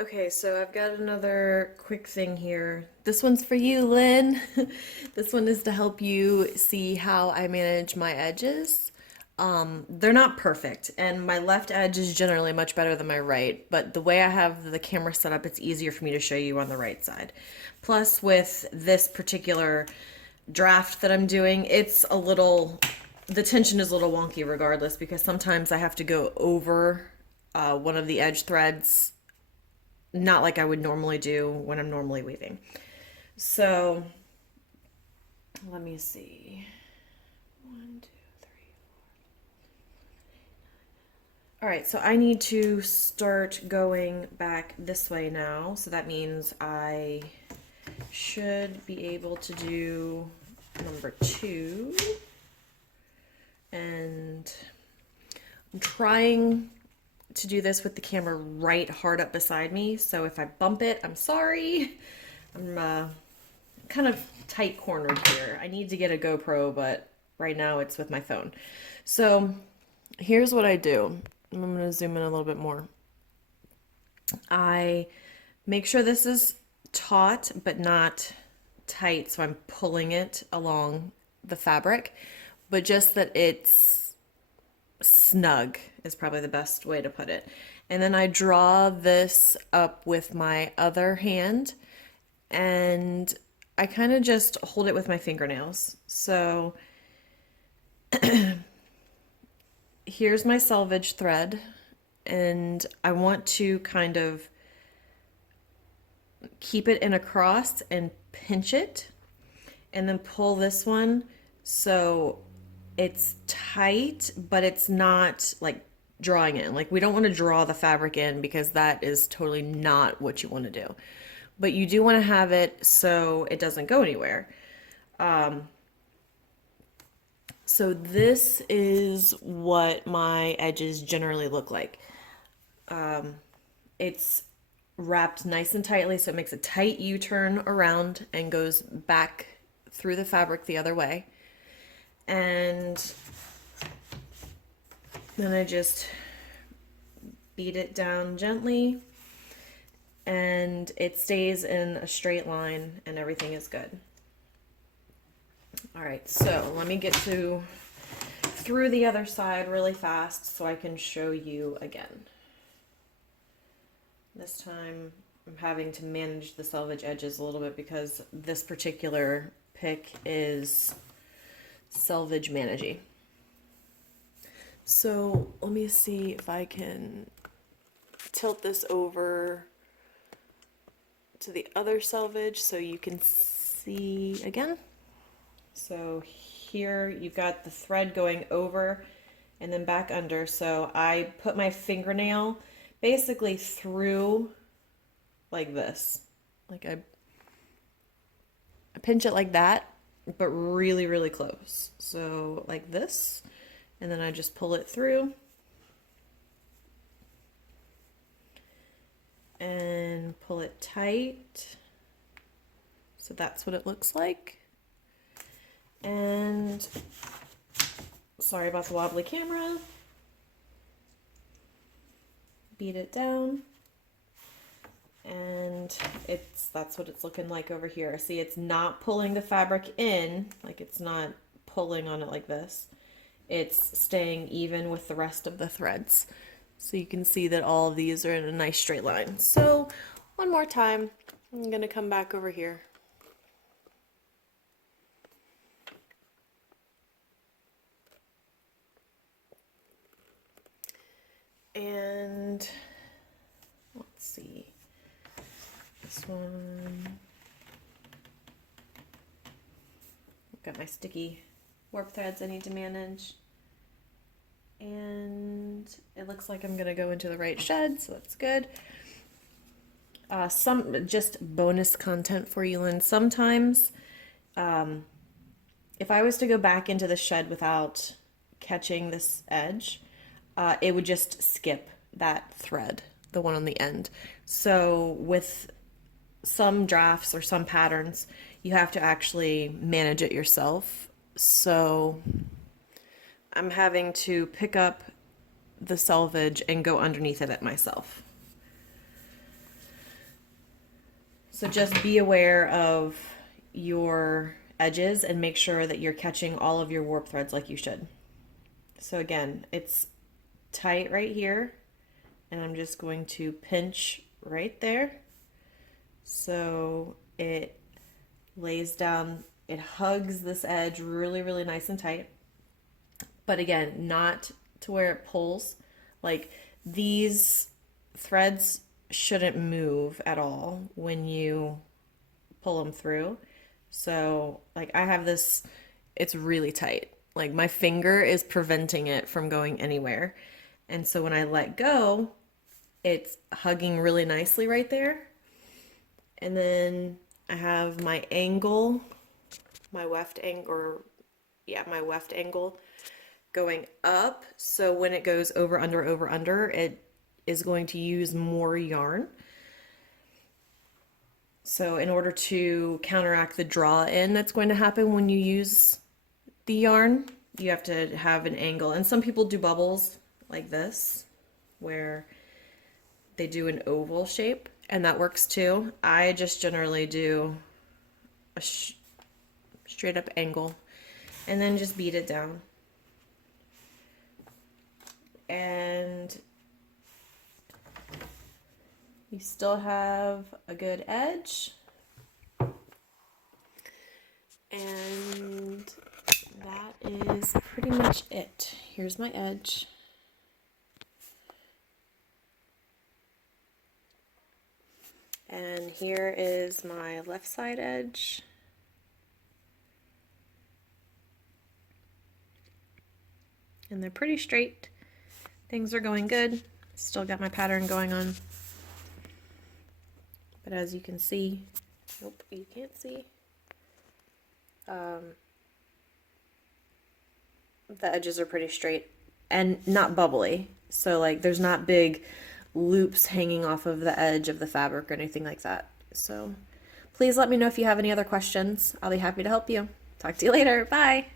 Okay, so I've got another quick thing here. This one's for you, Lynn. This one is to help you see how I manage my edges. They're not perfect, and my left edge is generally much better than my right, but the way I have the camera set up, it's easier for me to show you on the right side. Plus, with this particular draft that I'm doing, the tension is a little wonky regardless, because sometimes I have to go over one of the edge threads, not like I would normally do when I'm normally weaving. So let me see. One, two, three. All right, so I need to start going back this way now. So that means I should be able to do number 2. And I'm trying to do this with the camera right hard up beside me. So if I bump it, I'm sorry. I'm kind of tight cornered here. I need to get a GoPro, but right now it's with my phone. So here's what I do. I'm going to zoom in a little bit more. I make sure this is taut but not tight, so I'm pulling it along the fabric, but just that it's snug is probably the best way to put it. And then I draw this up with my other hand, and I kind of just hold it with my fingernails. So here's my selvage thread, and I want to kind of keep it in a cross and pinch it, and then pull this one so it's tight, but it's not like drawing it in. Like, we don't want to draw the fabric in because that is totally not what you want to do. But you do want to have it so it doesn't go anywhere. So this is what my edges generally look like. It's wrapped nice and tightly, so it makes a tight U-turn around and goes back through the fabric the other way. And then I just beat it down gently, and it stays in a straight line and everything is good. All right, so let me get through the other side really fast so I can show you again. This time I'm having to manage the selvage edges a little bit because this particular pick is Selvage Managey. So let me see if I can tilt this over to the other selvage so you can see again. So here you've got the thread going over and then back under. So I put my fingernail basically through like this. Like I pinch it like that, but really, really close. So like this, and then I just pull it through and pull it tight. So that's what it looks like. And sorry about the wobbly camera. Beat it down. And that's what it's looking like over here. See, it's not pulling the fabric in, like it's not pulling on it like this. It's staying even with the rest of the threads. So you can see that all of these are in a nice straight line. So one more time, I'm gonna come back over here. And let's see. This one, I've got my sticky warp threads I need to manage, and it looks like I'm gonna go into the right shed, so that's good. Some just bonus content for you, Lynn. Sometimes if I was to go back into the shed without catching this edge, it would just skip that thread, the one on the end. So with some drafts or some patterns, you have to actually manage it yourself. So I'm having to pick up the selvage and go underneath it myself. So just be aware of your edges and make sure that you're catching all of your warp threads like you should. So again, it's tight right here, and I'm just going to pinch right there so it lays down, it hugs this edge really, really nice and tight. But again, not to where it pulls. Like, these threads shouldn't move at all when you pull them through. So like I have this, it's really tight. Like my finger is preventing it from going anywhere. And so when I let go, it's hugging really nicely right there. And then I have my angle, my weft angle, or yeah, my weft angle going up. So when it goes over, under, it is going to use more yarn. So in order to counteract the draw in that's going to happen when you use the yarn, you have to have an angle. And some people do bubbles like this, where they do an oval shape, and that works too. I just generally do a straight up angle and then just beat it down. And you still have a good edge. And that is pretty much it. Here's my edge. And here is my left side edge. And they're pretty straight. Things are going good. Still got my pattern going on. But as you can see, nope, you can't see. The edges are pretty straight and not bubbly. So like there's not big loops hanging off of the edge of the fabric or anything like that. So please let me know if you have any other questions. I'll be happy to help you. Talk to you later. Bye.